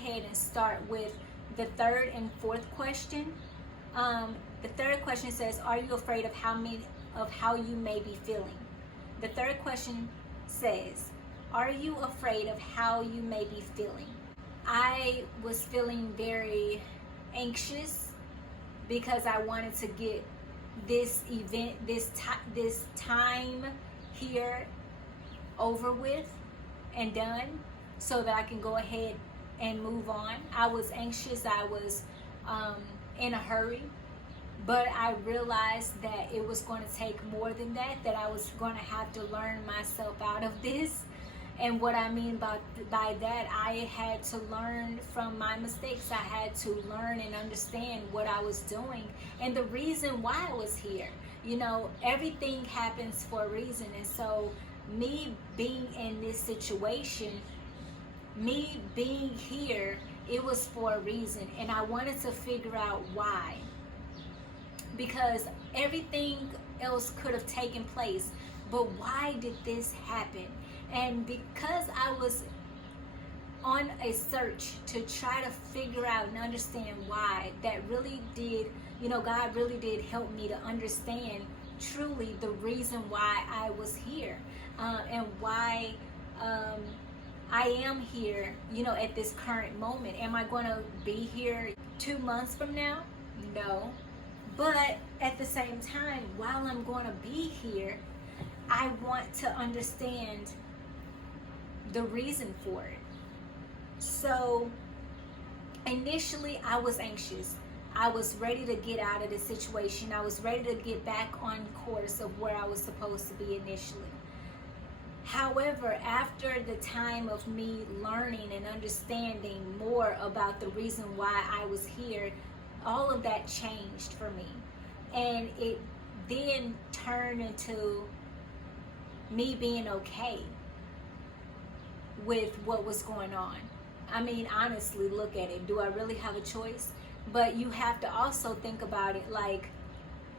ahead and start with the third and fourth question. The third question says, are you afraid of how you may be feeling? The third question says, are you afraid of how you may be feeling? I was feeling very anxious because I wanted to get this event, this time here over with and done so that I can go ahead and move on. I was anxious, I was in a hurry, but I realized that it was going to take more than that I was going to have to learn myself out of this. And what I mean by that, I had to learn from my mistakes. I had to learn and understand what I was doing and the reason why I was here. You know, everything happens for a reason. And so me being in this situation, me being here, it was for a reason. And I wanted to figure out why. Because everything else could have taken place. But why did this happen? And because I was on a search to try to figure out and understand why, that really did, you know, God really did help me to understand truly the reason why I was here, and why I am here, you know, at this current moment. Am I going to be here 2 months from now? No. But at the same time, while I'm going to be here, I want to understand the reason for it. So initially I was anxious. I was ready to get out of the situation. I was ready to get back on course of where I was supposed to be initially. However, after the time of me learning and understanding more about the reason why I was here, all of that changed for me. And it then turned into me being okay with what was going on. I mean, honestly, look at it. Do I really have a choice? But you have to also think about it like,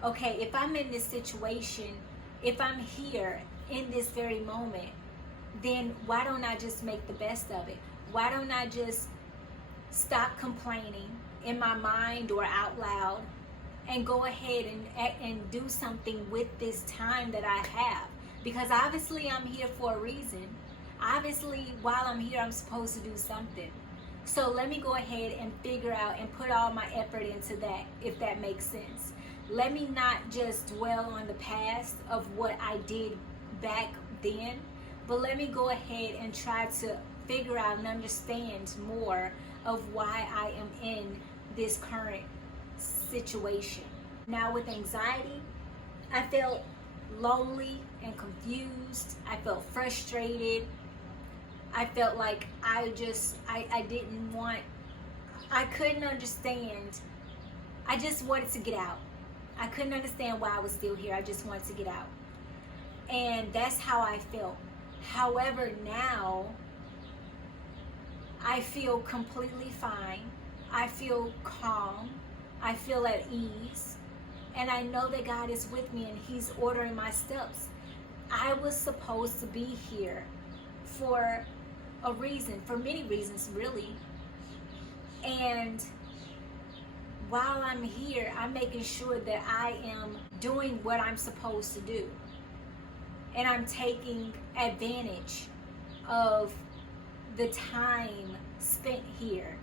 okay, if I'm in this situation, if I'm here in this very moment, then why don't I just make the best of it? Why don't I just stop complaining in my mind or out loud and go ahead and do something with this time that I have? Because obviously I'm here for a reason. Obviously, while I'm here, I'm supposed to do something. So let me go ahead and figure out and put all my effort into that, if that makes sense. Let me not just dwell on the past of what I did back then, but let me go ahead and try to figure out and understand more of why I am in this current situation. Now with anxiety, I felt lonely and confused. I felt frustrated. I felt like I couldn't understand. I just wanted to get out. I couldn't understand why I was still here. I just wanted to get out. And that's how I felt. However, now I feel completely fine. I feel calm. I feel at ease. And I know that God is with me and He's ordering my steps. I was supposed to be here for a reason, for many reasons really. And while I'm here, I'm making sure that I am doing what I'm supposed to do. And I'm taking advantage of the time spent here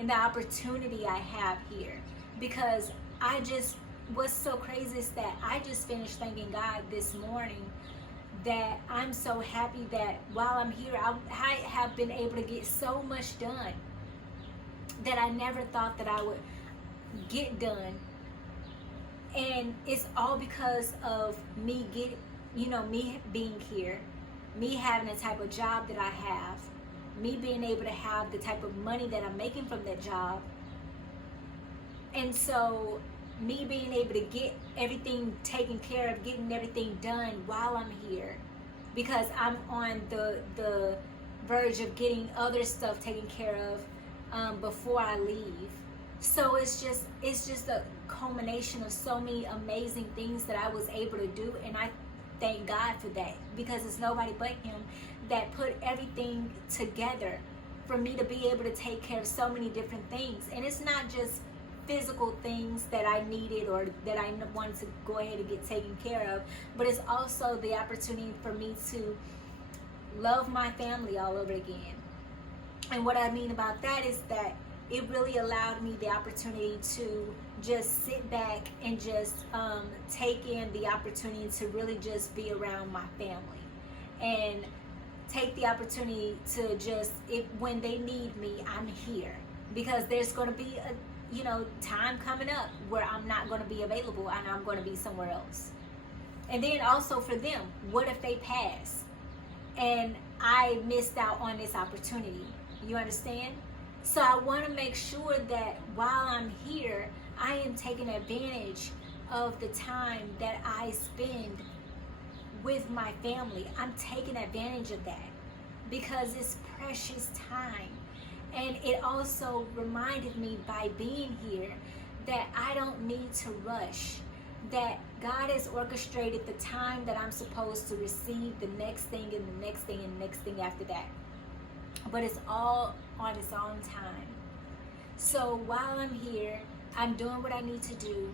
and the opportunity I have here. Because what's so crazy is that I just finished thanking God this morning that I'm so happy that while I'm here, I have been able to get so much done that I never thought that I would get done. And it's all because of me me being here, me having the type of job that I have, me being able to have the type of money that I'm making from that job. And so me being able to get everything taken care of, getting everything done while I'm here, because I'm on the verge of getting other stuff taken care of before I leave. So it's just a culmination of so many amazing things that I was able to do, and I thank God for that, because it's nobody but Him that put everything together for me to be able to take care of so many different things. And it's not just physical things that I needed or that I wanted to go ahead and get taken care of, but it's also the opportunity for me to love my family all over again. And what I mean about that is that it really allowed me the opportunity to just sit back and just take in the opportunity to really just be around my family and take the opportunity to just, when they need me, I'm here. Because there's going to be a time coming up where I'm not going to be available and I'm going to be somewhere else. And then also for them, what if they pass and I missed out on this opportunity? You understand? So I want to make sure that while I'm here, I am taking advantage of the time that I spend with my family. I'm taking advantage of that because it's precious time. And it also reminded me by being here that I don't need to rush, that God has orchestrated the time that I'm supposed to receive the next thing and the next thing and the next thing after that. But it's all on its own time. So while I'm here, I'm doing what I need to do,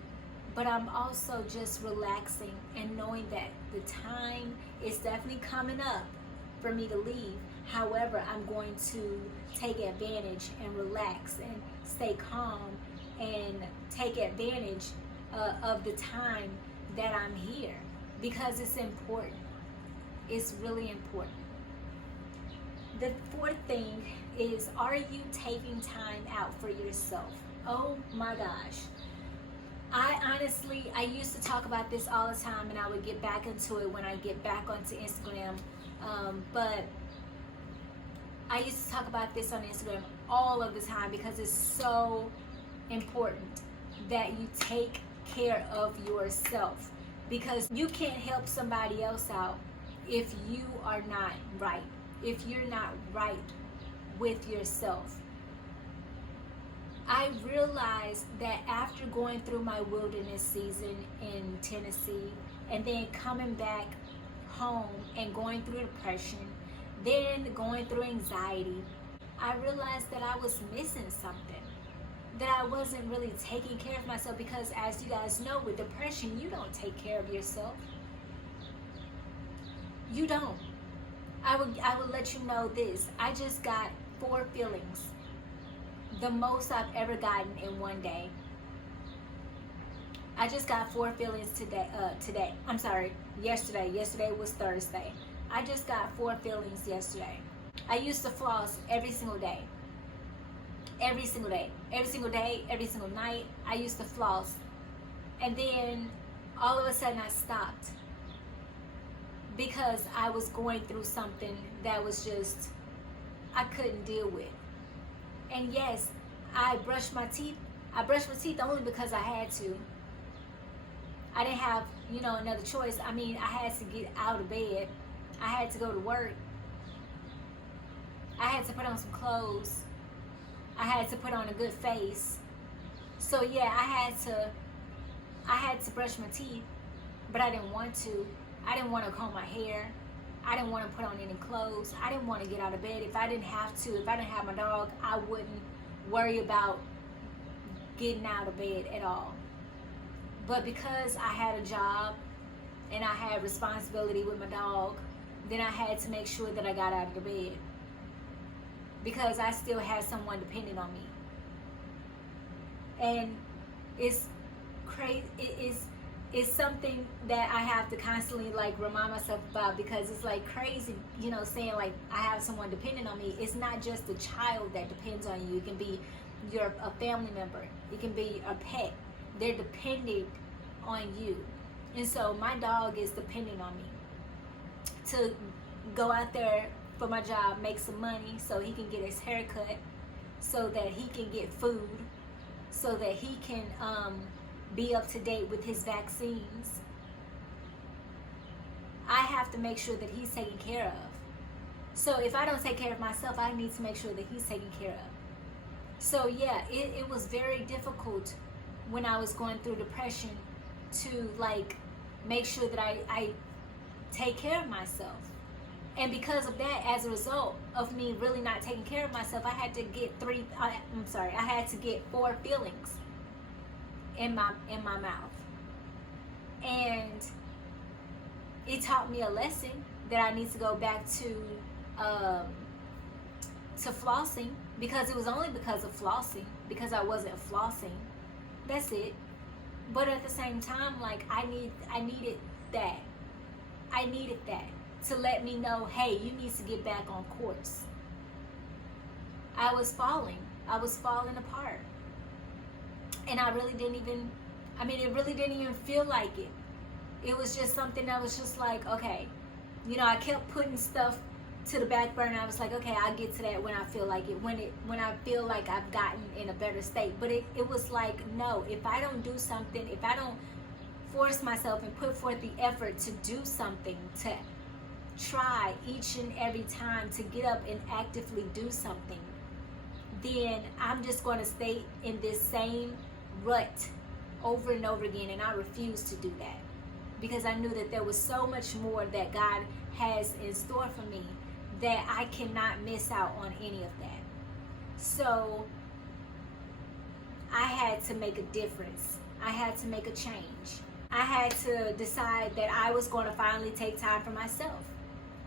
but I'm also just relaxing and knowing that the time is definitely coming up for me to leave. However, I'm going to take advantage and relax and stay calm and take advantage of the time that I'm here because it's important. It's really important. The fourth thing is, are you taking time out for yourself? Oh my gosh. I used to talk about this all the time, and I would get back into it when I get back onto Instagram. But I used to talk about this on Instagram all of the time because it's so important that you take care of yourself, because you can't help somebody else out if you are not right, if you're not right with yourself. I realized that after going through my wilderness season in Tennessee and then coming back home and going through depression, then going through anxiety, I realized that I was missing something, that I wasn't really taking care of myself, because as you guys know, with depression, you don't take care of yourself. You don't. I would let you know this. I just got 4 feelings. The most I've ever gotten in one day. I just got 4 feelings today. I'm sorry, yesterday. Yesterday was Thursday. I just got 4 feelings yesterday. I used to floss every single day. Every single day. Every single day, every single night, I used to floss. And then all of a sudden I stopped because I was going through something that was just, I couldn't deal with. And yes, I brushed my teeth. I brushed my teeth only because I had to. I didn't have, another choice. I mean, I had to get out of bed. I had to go to work. I had to put on some clothes. I had to put on a good face. So yeah, I had to brush my teeth, but I didn't want to. I didn't want to comb my hair. I didn't want to put on any clothes. I didn't want to get out of bed. If I didn't have to, if I didn't have my dog, I wouldn't worry about getting out of bed at all. But because I had a job and I had responsibility with my dog, then I had to make sure that I got out of the bed, because I still had someone depending on me. And it's crazy. It's something that I have to constantly remind myself about, because it's crazy, saying I have someone depending on me. It's not just a child that depends on you. It can be a family member. It can be a pet. They're dependent on you. And so my dog is depending on me to go out there for my job, make some money so he can get his hair cut, so that he can get food, so that he can be up to date with his vaccines. I have to make sure that he's taken care of. So if I don't take care of myself, I need to make sure that he's taken care of. So yeah, it was very difficult when I was going through depression to make sure that I take care of myself. And because of that, as a result of me really not taking care of myself, I had to get I had to get 4 fillings in my mouth. And it taught me a lesson that I need to go back to flossing, because it was only because of flossing, because I wasn't flossing. That's it. But at the same time, like, I needed that. I needed that to let me know, hey, you need to get back on course. I was falling apart. And it really didn't even feel like it. It was just something that was just like, okay, I kept putting stuff to the back burner. I was like, okay, I'll get to that when I feel like it, when I feel like I've gotten in a better state. But it was like, no, if I don't do something, if I don't force myself and put forth the effort to do something, to try each and every time to get up and actively do something, then I'm just going to stay in this same rut over and over again. And I refuse to do that, because I knew that there was so much more that God has in store for me, that I cannot miss out on any of that. So I had to make a difference. I had to make a change. I had to decide that I was going to finally take time for myself.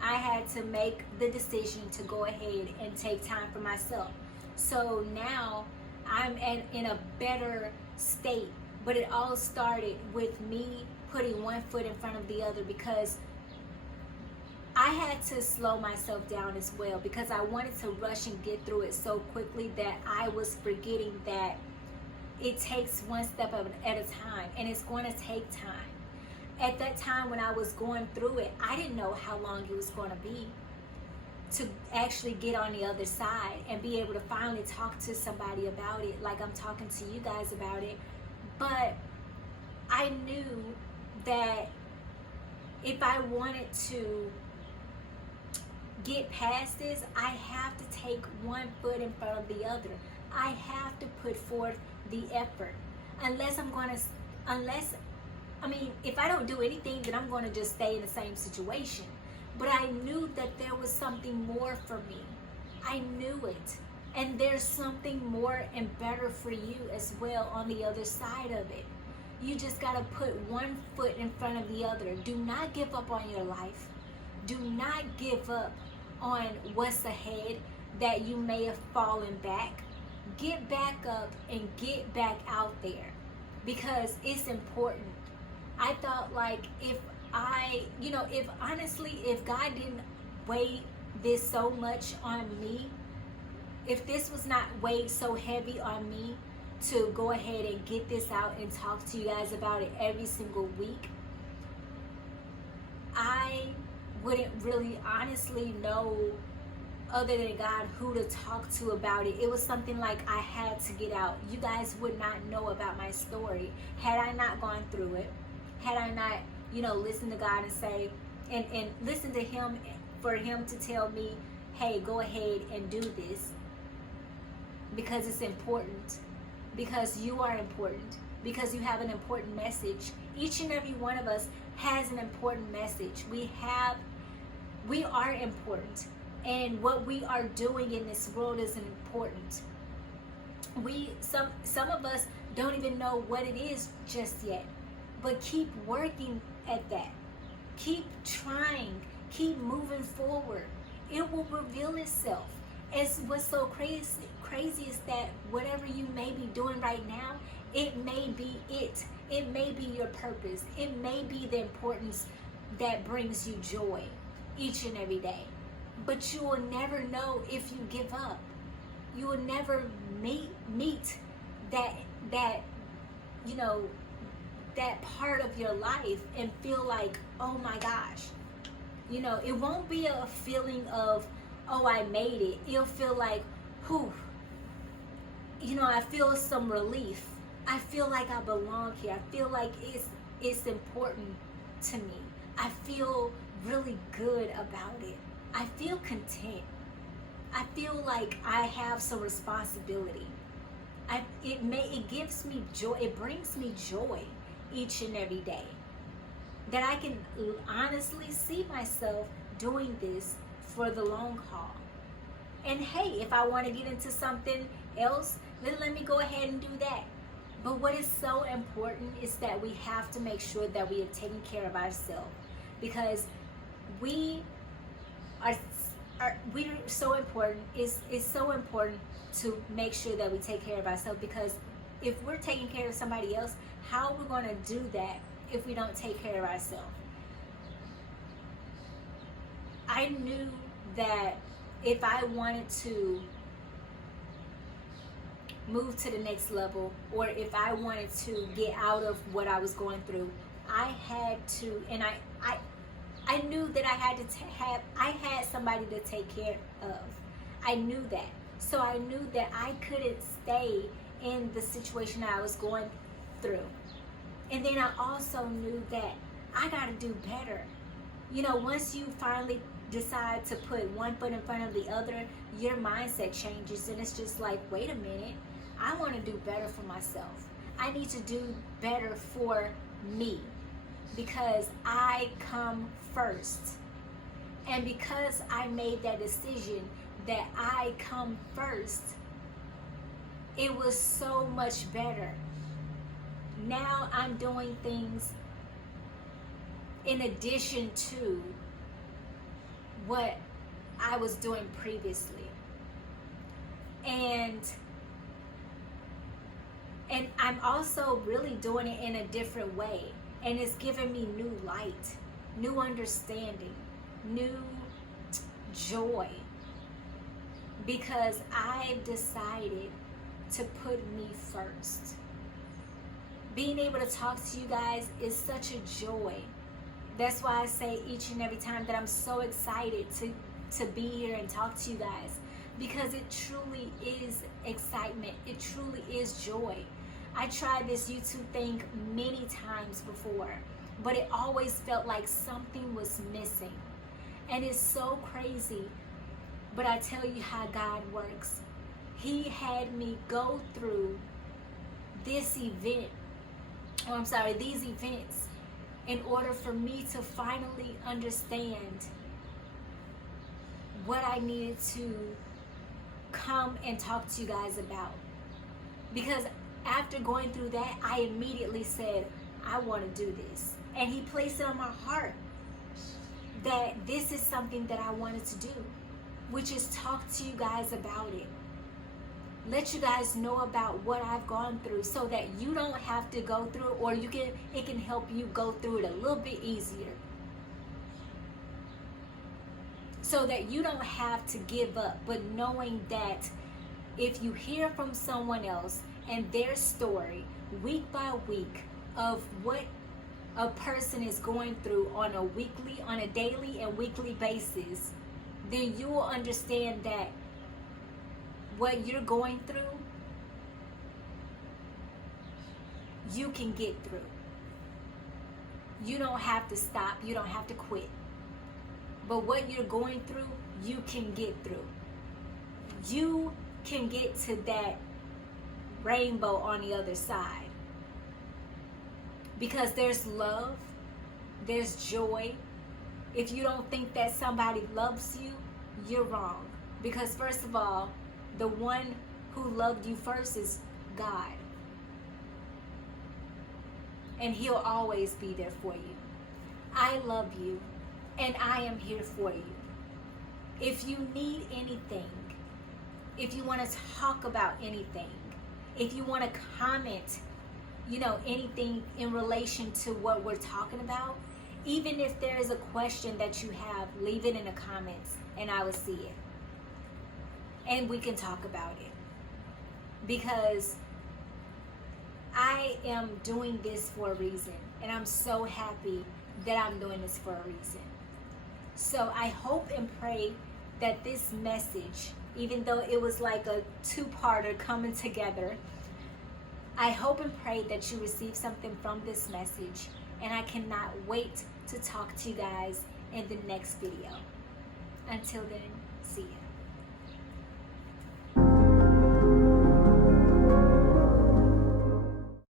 I had to make the decision to go ahead and take time for myself. So now I'm in a better state. But it all started with me putting one foot in front of the other, because I had to slow myself down as well, because I wanted to rush and get through it so quickly that I was forgetting that it takes one step at a time, and it's going to take time. At that time when I was going through it, I didn't know how long it was going to be to actually get on the other side and be able to finally talk to somebody about it, like I'm talking to you guys about it. But I knew that if I wanted to get past this, I have to take one foot in front of the other. I have to put forth the effort. If I don't do anything, then I'm going to just stay in the same situation. But I knew that there was something more for me. I knew it. And there's something more and better for you as well on the other side of it. You just got to put one foot in front of the other. Do not give up on your life. Do not give up on what's ahead that you may have fallen back. Get back up and get back out there, because it's important. I thought, like, if God didn't weigh this so much on me, if this was not weighed so heavy on me to go ahead and get this out and talk to you guys about it every single week, I wouldn't really honestly know, other than God, who to talk to about it. It was something like I had to get out. You guys would not know about my story had I not gone through it, had I not, listened to God and say, and listen to Him, for Him to tell me, hey, go ahead and do this, because it's important, because you are important, because you have an important message. Each and every one of us has an important message. We are important, and what we are doing in this world is important. Some of us don't even know what it is just yet, but keep working at that. Keep trying. Keep moving forward. It will reveal itself. As what's so crazy is that whatever you may be doing right now, it may be it. It may be your purpose. It may be the importance that brings you joy each and every day. But you will never know if you give up. You will never meet that part of your life and feel like, oh my gosh. It won't be a feeling of, oh, I made it. It'll feel like, whew. I feel some relief. I feel like I belong here. I feel like it's important to me. I feel really good about it. I feel content. I feel like I have some responsibility. It gives me joy. It brings me joy each and every day. That I can honestly see myself doing this for the long haul. And hey, if I want to get into something else, then let me go ahead and do that. But what is so important is that we have to make sure that we are taking care of ourselves, because we're so important. It's so important to make sure that we take care of ourselves, because if we're taking care of somebody else, how are we going to do that if we don't take care of ourselves? I knew that if I wanted to move to the next level, or if I wanted to get out of what I was going through, I had to, and I knew that I had somebody to take care of. I knew that. So I knew that I couldn't stay in the situation that I was going through. And then I also knew that I got to do better. You know, once you finally decide to put one foot in front of the other, your mindset changes, and it's just like, wait a minute, I want to do better for myself. I need to do better for me, because I come first. And because I made that decision that I come first, it was so much better. Now I'm doing things in addition to what I was doing previously. And I'm also really doing it in a different way. And it's giving me new light, new understanding, new joy. Because I've decided to put me first. Being able to talk to you guys is such a joy. That's why I say each and every time that I'm so excited to be here and talk to you guys. Because it truly is excitement. It truly is joy. I tried this YouTube thing many times before, but it always felt like something was missing. And it's so crazy, but I tell you how God works. He had me go through these events in order for me to finally understand what I needed to come and talk to you guys about. Because after going through that, I immediately said, I want to do this. And He placed it on my heart that this is something that I wanted to do, which is talk to you guys about it. Let you guys know about what I've gone through, so that you don't have to go through it, or it can help you go through it a little bit easier. So that you don't have to give up, but knowing that if you hear from someone else and their story week by week of what a person is going through on a daily and weekly basis, then you will understand that what you're going through, you can get through. You don't have to stop. You don't have to quit. But what you're going through, you can get through. You can get to that rainbow on the other side. Because there's love, there's joy. If you don't think that somebody loves you, you're wrong. Because first of all, the one who loved you first is God. And He'll always be there for you. I love you, and I am here for you. If you need anything, if you want to talk about anything, if you want to comment, anything in relation to what we're talking about, even if there is a question that you have, leave it in the comments and I will see it. And we can talk about it. Because I am doing this for a reason. And I'm so happy that I'm doing this for a reason. So I hope and pray that this message, even though it was like a two-parter coming together, I hope and pray that you receive something from this message. And I cannot wait to talk to you guys in the next video. Until then, see ya.